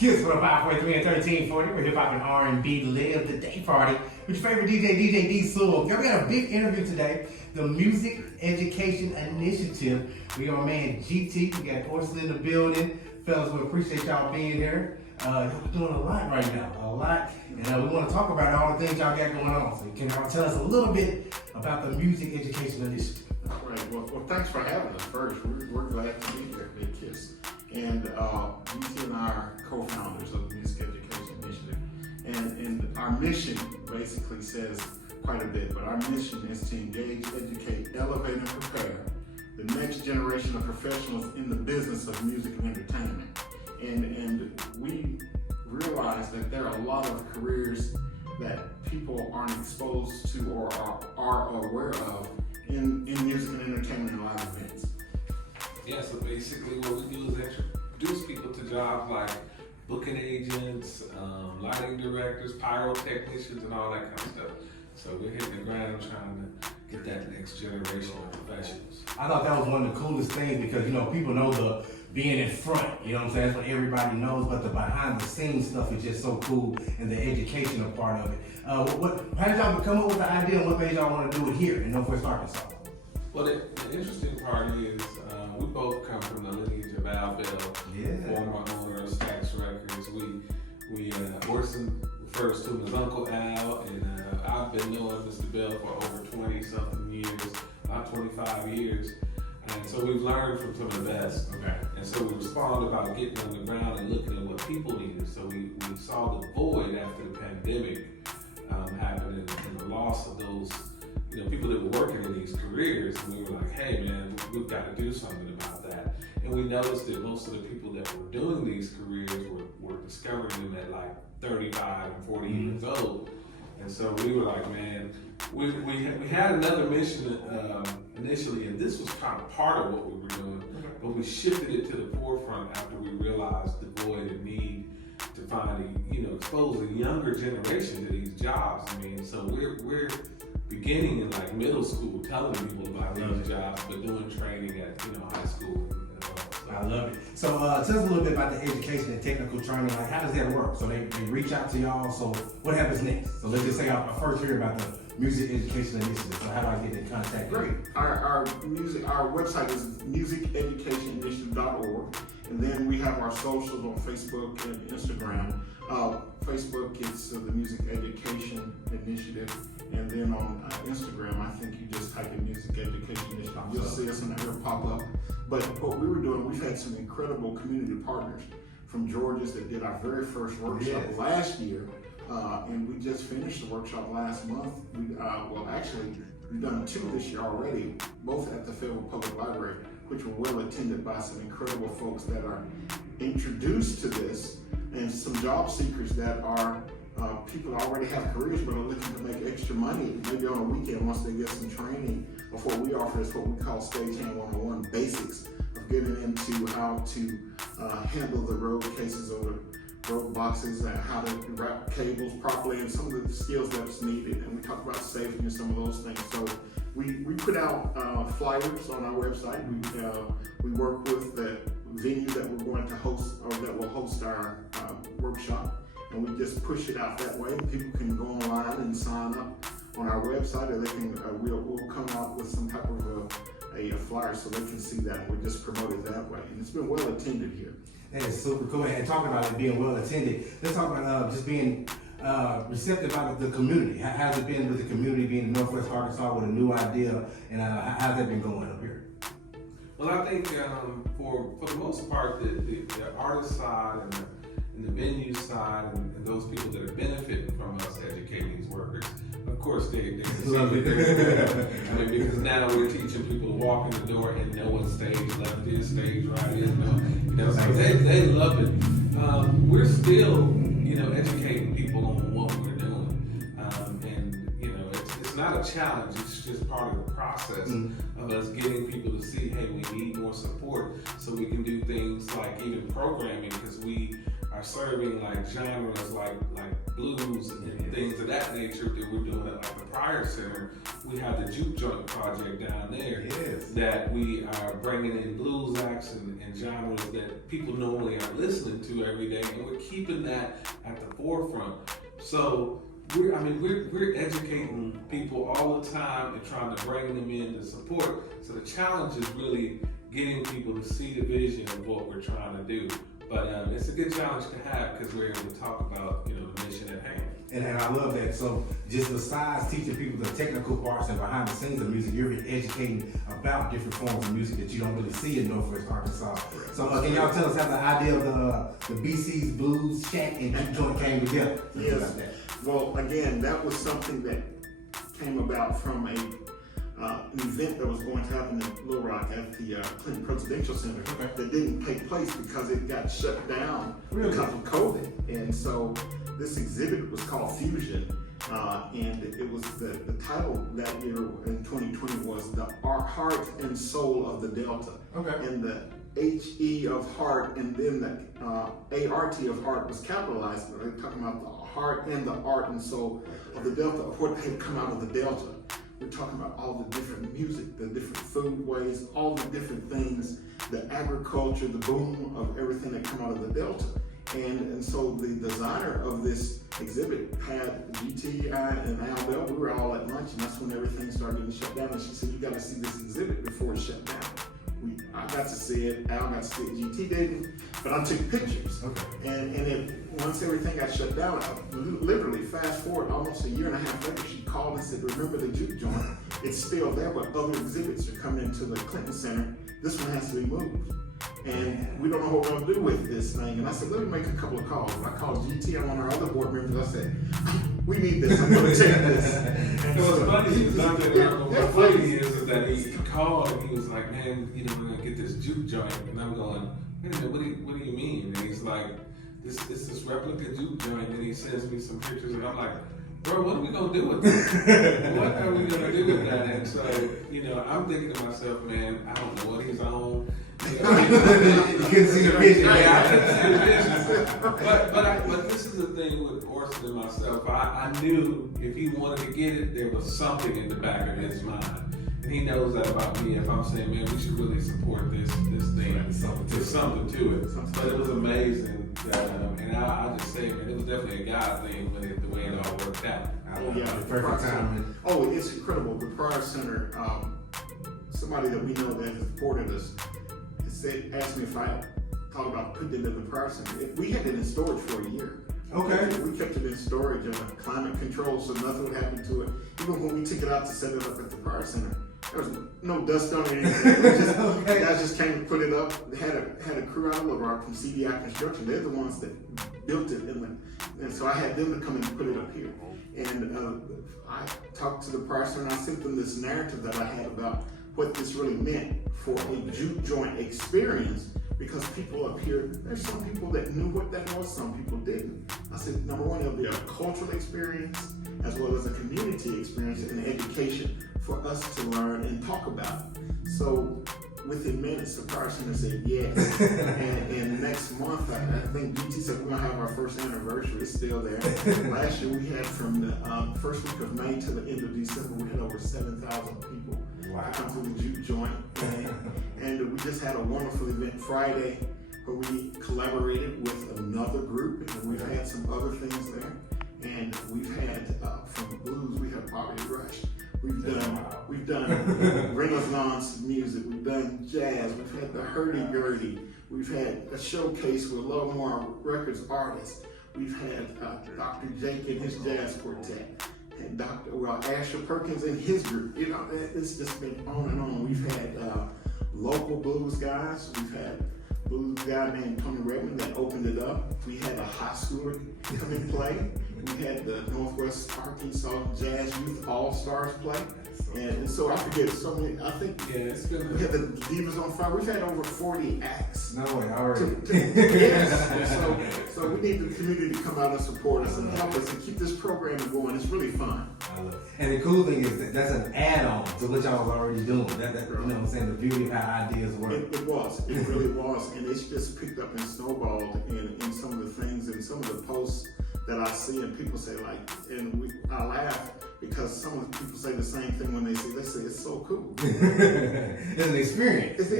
Kids for the 543 and 1340, where hip hop and R&B live the day party with your favorite DJ D Soul. Y'all, we got a big interview today. The Music Education Initiative. We got my man G.T. We got Orson in the building. Fellas, we appreciate y'all being here. Y'all doing a lot right now, a lot. And we want to talk about all the things y'all got going on. So can y'all tell us a little bit about the Music Education Initiative? All right. Well, thanks for having us first. We're glad to be here at KISS. And G.T and I are co-founders of the Music Education Initiative. And our mission basically says quite a bit, but our mission is to engage, educate, elevate, and prepare the next generation of professionals in the business of music and entertainment. And we realize that there are a lot of careers that people aren't exposed to or are aware of in music and entertainment and live events. Yeah, so basically what we do is introduce people to jobs like booking agents, lighting directors, pyrotechnicians, and all that kind of stuff. So we're hitting the ground trying to get that next generation of professionals. I thought that was one of the coolest things because, people know the being in front, you know what I'm saying? That's what everybody knows, but the behind the scenes stuff is just so cool and the educational part of it. How did y'all come up with the idea and what made y'all want to do it here in Northwest Arkansas? Well, the interesting part is we both come from the lineage of Al Bell, former owner of Stax Records. Orson refers to him as Uncle Al, and I've been knowing Mr. Bell for over 20-something years, about 25 years. And so we've learned from some of the best. Okay. And so we responded about getting on the ground and looking at what people needed. So we saw the void after the pandemic happened and the loss of those people that were working in these careers, and we were like, hey man, we've got to do something about that. And we noticed that most of the people that were doing these careers were discovering them at like 35 and 40 years old. And so we were like, man, we had another mission initially, and this was kind of part of what we were doing, but we shifted it to the forefront after we realized the void and need to finally, expose a younger generation to these jobs. So we're beginning in like middle school, telling people about these jobs, but doing training at high school. I love it. So tell us a little bit about the education and technical training. Like, how does that work? So they reach out to y'all. So what happens next? So let's just say I first hear about the Music Education Initiative. So how do I get in contact? Great. Our website is musiceducationinitiative.org, and then we have our socials on Facebook and Instagram. Facebook, it's the Music Education Initiative, and then on Instagram, I think you just type in Music Education Initiative. You'll see us in there pop up. But what we were doing, we've had some incredible community partners from Georgia's that did our very first workshop last year, and we just finished the workshop last month. We've done 2 this year already, both at the Fayetteville Public Library, which were well attended by some incredible folks that are introduced to this, and some job seekers that are people that already have careers but are looking to make extra money, maybe on a weekend once they get some training of what we offer is what we call Stagehand 101 basics of getting into how to handle the road cases or the road boxes and how to wrap cables properly and some of the skills that's needed. And we talk about safety and some of those things. So we put out flyers on our website. We work with the venue that we're going to host or that will host our workshop. And we just push it out that way. People can go online and sign up on our website, or they can. We'll come out with some type of a flyer so they can see that. We just promote it that way, and it's been well attended here. That is super cool. And talking about it being well attended, let's talk about just being receptive out of the community. How's it been with the community being in Northwest Arkansas with a new idea, and how's that been going up here? Well, I think for the most part, the artist side and the venue side and those people that are benefiting from us educating these workers, of course they love it. Because now we're teaching people to walk in the door and know what stage left is, stage right is. So they love it. We're still, educating people on what we're doing, and it's not a challenge. It's just part of the process of us getting people to see, hey, we need more support, so we can do things like even programming, because we are serving like genres like blues and things of that nature that we're doing at like the Pryor Center. We have the Juke Joint project down there that we are bringing in blues acts and genres that people normally are listening to every day, and we're keeping that at the forefront. So we're educating people all the time and trying to bring them in to support. So the challenge is really getting people to see the vision of what we're trying to do. But it's a good challenge to have because we're able to talk about the mission at hand. And I love that. So just besides teaching people the technical parts and behind the scenes of music, you're educating about different forms of music that you don't really see in Northwest Arkansas. So can y'all tell us how the idea of the BC's Blues Shack and Juke Joint came together? Yes. Well, again, that was something that came about from an event that was going to happen in Little Rock at the Clinton Presidential Center that didn't take place because it got shut down because of COVID. And so this exhibit was called Fusion, and it was the title that year in 2020 was the Heart and Soul of the Delta. And the H-E of heart and then the A-R-T of heart was capitalized. They're talking about the heart and the art and soul of the Delta, of what had come out of the Delta. We're talking about all the different music, the different food ways, all the different things, the agriculture, the boom of everything that come out of the Delta. And so the designer of this exhibit had G.T and Al Bell. We were all at lunch, and that's when everything started getting shut down. And she said, "You got to see this exhibit before it shut down." I got to see it, Al got to see it, GT didn't, but I took pictures. And once everything got shut down, literally fast forward almost a year and a half later, she called and said, "Remember the Juke Joint? It's still there, but other exhibits are coming into the Clinton Center. This one has to be moved. And we don't know what we're gonna do with this thing." And I said, "Let me make a couple of calls." And I called GT and one of our other board members. I said, "We need this, I'm gonna take this." And what's funny is that he called and he was like, "Man, we're gonna get this Juke Joint." And I'm going, "Wait a minute, what do you mean?" And he's like, this replica Juke Joint. And he sends me some pictures and I'm like, "Bro, what are we gonna do with this? What are we gonna do with that?" And so, I'm thinking to myself, man, I don't know what he's on. You couldn't see the vision. But this is the thing with Orson and myself. I knew if he wanted to get it, there was something in the back of his mind. And he knows that about me. If I'm saying, man, we should really support this thing, there's something to it. But it was amazing. And I just say, man, it was definitely a God thing when the way it all worked out. Perfect timing. Oh, it's incredible. The Pryor Center, somebody that we know that has supported us, asked me if I thought about putting it in the Pryor Center. We had it in storage for a year. We kept it in storage and climate control so nothing would happen to it. Even when we took it out to set it up at the Pryor Center, there was no dust on it or anything. Guys just came and put it up. They had a crew out of Little Rock from CDI Construction. They're the ones that built it. And so I had them to come and put it up here. And I talked to the Pryor Center and I sent them this narrative that I had about what this really meant for a Juke Joint experience, because people up here, there's some people that knew what that was, some people didn't. I said, number one, it'll be a cultural experience as well as a community experience and education for us to learn and talk about. So within minutes, the Pryor Center said yes. and next month, I think GT said we're gonna have our first anniversary. It's still there. Last year we had from the first week of May to the end of December, we had over 7,000 people come to the Juke Joint. And we just had a wonderful event Friday where we collaborated with another group, and we've had some other things there. And we've had from blues, we have Bobby Rush. We've done Renaissance music. We've done jazz. We've had the hurdy-gurdy. We've had a showcase with Lovemore Records artists. We've had Dr. Jake and his jazz quartet, and Asher Perkins and his group. It's just been on and on. We've had local blues guys. We've had a blues guy named Tony Redmond that opened it up. We had a high schooler come and play. We had the Northwest Arkansas Jazz Youth All-Stars play. And so I forget so many. I think it's been. We had the Divas on Fire. We've had over 40 acts. No way, already. Yes. So we need the community to come out and support us and help us and keep this program going. It's really fun. And the cool thing is that that's an add-on to what y'all was already doing. That you know what I'm saying, the beauty of how ideas work. It was. It really was. And it's just picked up and snowballed in some of the things and some of the posts that I see, and people say I laugh because some of the people say the same thing when they say it's so cool. It's an experience.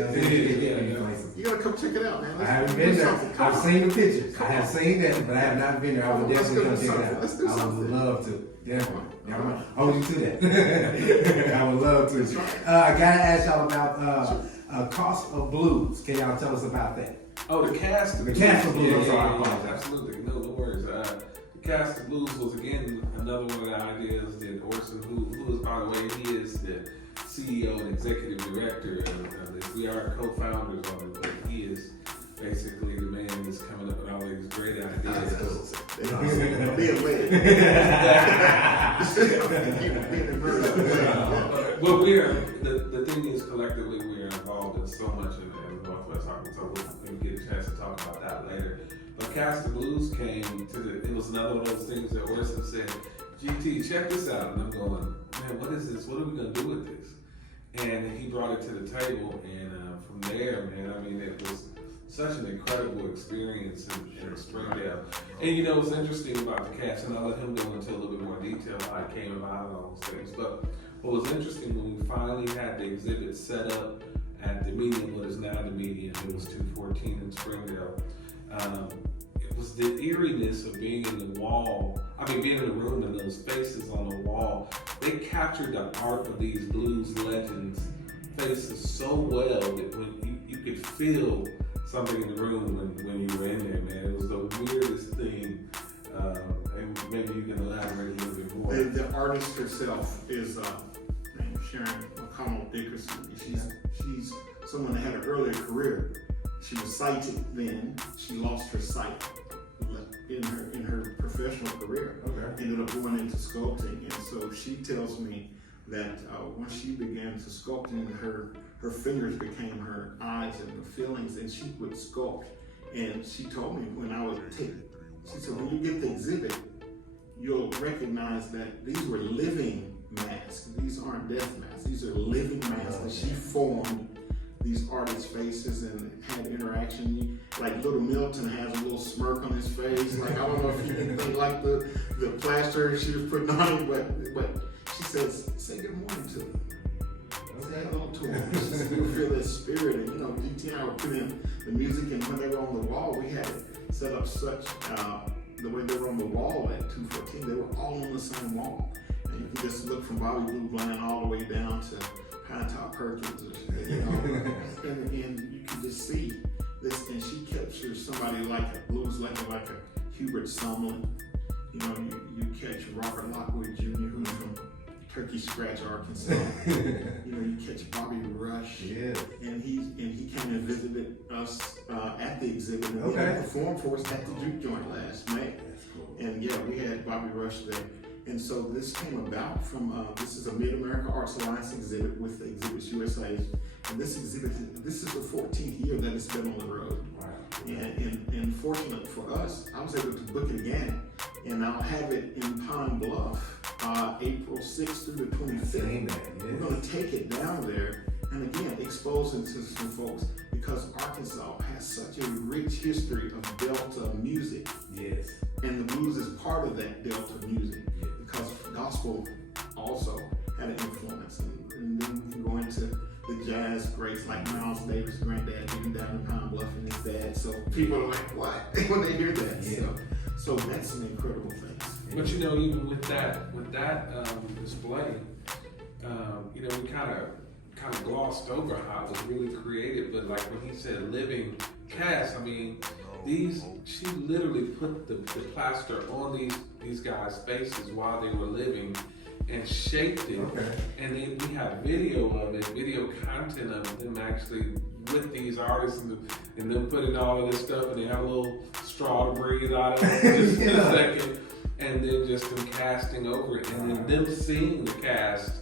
You gotta come check it out, man. I haven't been there. I've seen the pictures. I have seen that, but I have not been there. I would definitely come check it out. Let's do something. I would love to. Definitely. Hold you to that. I would love to. I gotta ask y'all about Cost of Blues. Can y'all tell us about that? Oh, the Cast of Blues. The Cast of Blues. Absolutely. No worries. The Cast of Blues was again another one of the ideas that Orson, who is, by the way, he is the CEO and executive director of this. We are co-founders of it, but he is basically the man that's coming up with all these great ideas. Well, the thing is, collectively, we are involved in so much in Northwest Arkansas. We'll get a chance to talk about that later. But Cast of Blues came it was another one of those things that Orson said, GT, check this out. And I'm going, man, what is this? What are we going to do with this? And he brought it to the table. And from there, man, I mean, it was such an incredible experience in Springdale. And you know what's interesting about the Cast, and I'll let him go into a little bit more detail how it came about and all those things. But what was interesting when we finally had the exhibit set up at the Medium, what is now the Medium, it was 214 in Springdale. It was the eeriness of being in the being in the room and those faces on the wall. They captured the art of these blues legends' faces so well that when you could feel something in the room when you were in there, man. It was the weirdest thing. And maybe you can elaborate a little bit more. The artist herself is named Sharon McConnell Dickerson. She's someone that had an earlier career. She was sighted then. She lost her sight in her professional career. Okay. Ended up going into sculpting, and so she tells me that when she began to sculpting, her fingers became her eyes and her feelings, and she would sculpt. And she told me she said, when you get the exhibit, you'll recognize that these were living masks. These aren't death masks. These are living masks that she formed these artists' faces and had interaction. Like Little Milton has a little smirk on his face. Like, I don't know if you anything like the plaster she was putting on him, but she says, say good morning to him. Say hello to him. She said, you'll feel that spirit. And you know, G.T and I were putting in the music, and when they were on the wall, we had it set up such, the way they were on the wall at 214, they were all on the same wall. And you can just look from Bobby Blue Bland all the way down to Pine Top Perkins, you know, and you can just see this, and she captures somebody like a blues legend, like a Hubert Sumlin. You know, you catch Robert Lockwood Jr., who's from Turkey Scratch, Arkansas. You know, you catch Bobby Rush. Yeah. And he came and visited us at the exhibit, and he performed for us at the Juke Joint last May. And yeah, we had Bobby Rush there. And so this came about from, this is a Mid-America Arts Alliance exhibit with Exhibits USA. And this exhibit, this is the 14th year that it's been on the road. Wow. And fortunate for us, I was able to book it again. And I'll have it in Pine Bluff, April 6th through the 25th. We're going to take it down there and again, expose it to some folks, because Arkansas has such a rich history of Delta music. Yes. And the blues is part of that Delta music, because gospel also had an influence. And then we can go into the jazz greats like Miles Davis' granddad living down in Pine Bluff and his dad. So people are like, what? When they hear that. Yeah. So that's an incredible thing. But you know, even with that display, you know, we kind of glossed over how it was really created. But like when he said living cast, I mean, she literally put the plaster on these guys' faces while they were living and shaped it. Okay. And then we have video of it, video content of them actually with these artists and them putting all of this stuff, and they have a little straw to breathe out of just in a second, and then just them casting over it, and then them seeing the cast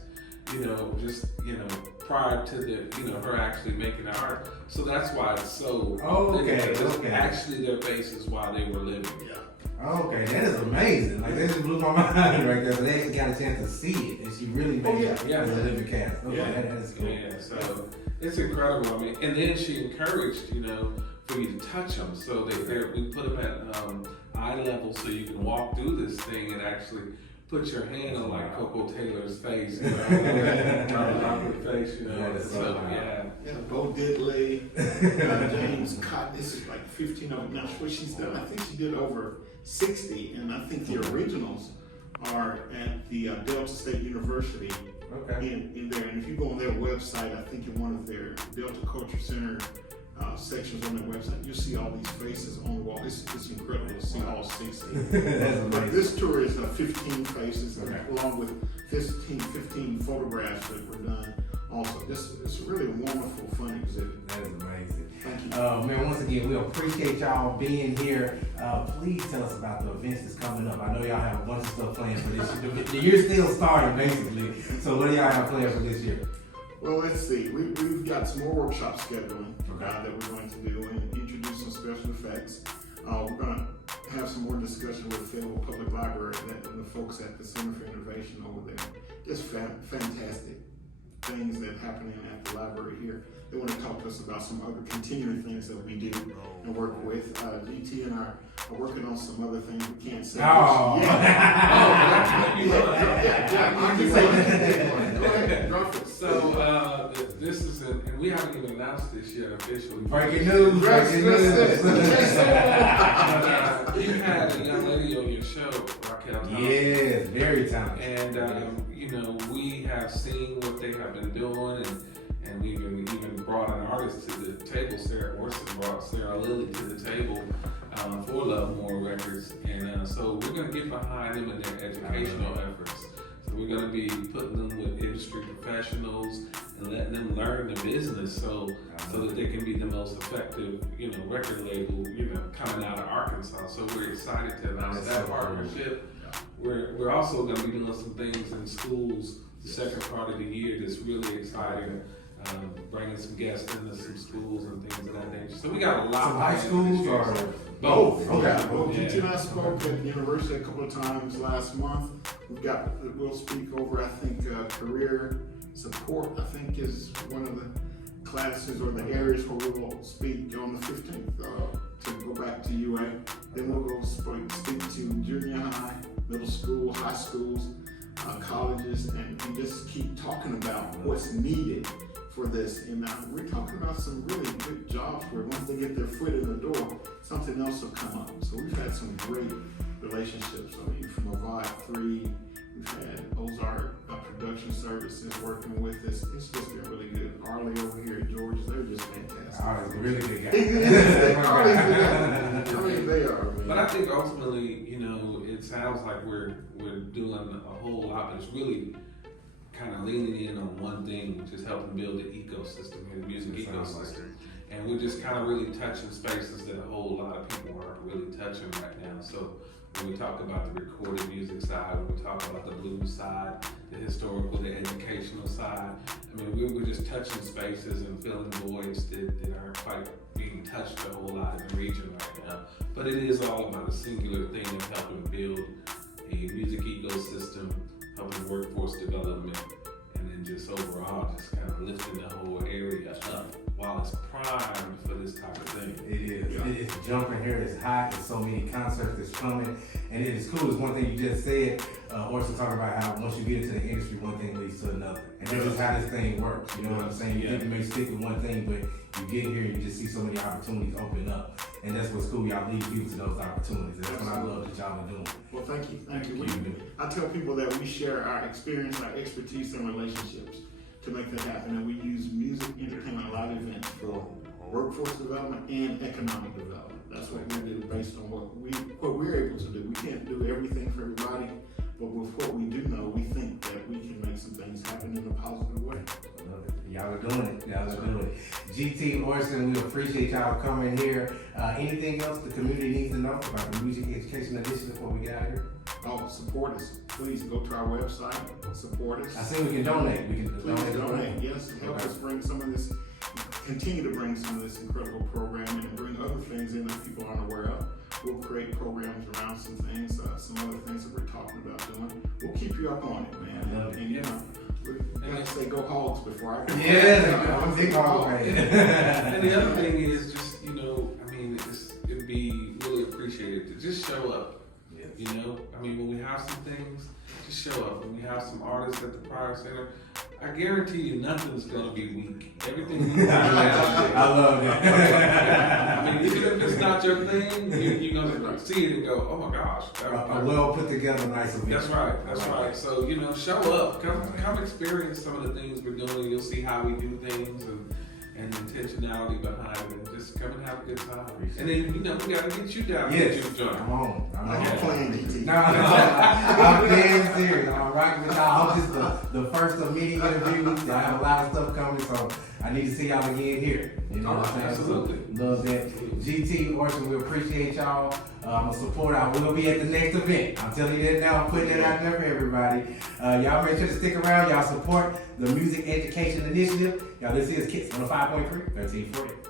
just prior to her actually making the art. So that's why it's so. Okay. Actually, their bases while they were living. Yeah. Okay, that is amazing. Like that just blew my mind right there. But they actually got a chance to see it, and she really made it as a living cast. Okay, that is cool. Yeah, so it's incredible. I mean, and then she encouraged, for you to touch them. So we put them at eye level, so you can walk through this thing and actually put your hand on like Coco Taylor's face, her face, Yeah, Bo Diddley, James Cotton. This is like 15 of them. Now, what she's done, I think she did over 60, and I think the originals are at the Delta State University in there. And if you go on their website, I think in one of their Delta Culture Center sections on their website, you'll see all these faces on the wall. It's incredible to see all 60. But this tour is 15 faces, along with 15 photographs that were done. Also, it's really a wonderful, fun exhibit. That is amazing. Thank you. Man, once again, we appreciate y'all being here. Please tell us about the events that's coming up. I know y'all have a bunch of stuff planned for this year. The year's still starting, basically. So what do y'all have planned for this year? Well, let's see. We've got some more workshop scheduling that we're going to do and introduce some special effects. We're going to have some more discussion with Fayetteville Public Library and the folks at the Center for Innovation over there. Just fantastic things that happen at the library here. They want to talk to us about some other continuing things that we do and work with. G.T and I are working on some other things we can't say. Oh. You can say that. Go ahead, drop it. So this is, and we haven't even announced this yet officially. Breaking news. You had a young lady on your show, Raquel. Yes, very talented. And we have seen what they have been doing, and we even brought an artist to the table. Sarah Orson brought Sarah Lilly to the table for Love More Records, and so we're going to get behind them in their educational efforts. So we're going to be putting them with industry professionals and letting them learn the business, so that they can be the most effective, record label, coming out of Arkansas. So we're excited to announce that partnership. We're also going to be doing some things in schools the second part of the year that's really exciting. Bringing some guests into some schools and things of that nature. So we got a lot. Some high schools or both? Okay. Well, G.T and I spoke at the university a couple of times last month. We'll speak over, I think, career support, I think, is one of the classes or the areas where we will speak on the 15th to go back to UA. Then we'll go speak to junior high, middle school, high schools, colleges, and just keep talking about what's needed for this. And we're talking about some really good jobs where once they get their foot in the door, something else will come up. So we've had some great relationships. From Avive 3, we've had Ozark Production Services working with us. It's just been really good. Arlie over here at Georgia, they're just fantastic. Arlie's a really good guy. They are. But I think ultimately, it sounds like we're doing a whole lot, but it's really kind of leaning in on one thing, which is helping build the ecosystem here, the music ecosystem. And we're just kind of really touching spaces that a whole lot of people aren't really touching right now. So when we talk about the recorded music side, when we talk about the blues side, the historical, the educational side, we're just touching spaces and filling voids that aren't quite being touched a whole lot in the region right now. But it is all about a singular thing of helping build a music ecosystem, helping workforce development, and then just overall just kind of lifting the whole area up while it's primed for this type of thing. It is. Yeah. It's jumping here. It's hot. There's so many concerts that's coming, and it is cool. It's one thing you just said. Orson talking about how once you get into the industry, one thing leads to another, and this is how this thing works. You know what I'm saying? You think you may stick with one thing, but you get here and you just see so many opportunities open up, and that's what's cool. Y'all lead people to those opportunities. That's what I love that y'all are doing. Well, thank you. I tell people that we share our experience, our expertise, and relationships to make that happen, and we use music, entertainment, live events for workforce development and economic development. That's what we do based on what we're able to do. We can't do everything for everybody, but with what we do know, we think that we can make some things happen in a positive way. Y'all are doing it. Y'all are doing it. G.T. Orson, we appreciate y'all coming here. Anything else the community needs to know about the Music Education Initiative before we get out of here? support us. Please go to our website, support us. I see we can donate. We can Please donate. donate, yes, and help us bring some of this, continue to bring some of this incredible programming and bring other things in that people aren't aware of. We'll create programs around some things, some other things that we're talking about doing. We'll keep you up on it, man. And you know, we're gonna say go Hogs before I go. Yeah, I'm a big Hog fan. And the other thing is just, you know, I mean, it'd be really appreciated to just show up. You know, I mean, when we have some things, just show up. When we have some artists at the Pryor Center, I guarantee you nothing's gonna be weak. Everything we I love that. I mean, even if it's not your thing, you're gonna see it and go, oh my gosh. A well put together nice event. That's right, that's right. So, you know, show up. Come experience some of the things we're doing. You'll see how we do things and intentionality behind it. And just come and have a good time. And then, you know, we gotta get you down to the juke joint. I'm on. I'm playing GT. No, I'm dead serious. I'm rocking with y'all. I'm just the first of many interviews. I have a lot of stuff coming, so I need to see y'all again here. You know what I'm saying? Absolutely. So, love that. G.T. Orson, we appreciate y'all. I'm a supporter. I will be at the next event. I'm telling you that now. I'm putting it out there for everybody. Y'all make sure to stick around. Y'all support the Music Education Initiative. Y'all, this is KISS 105.3, 1340.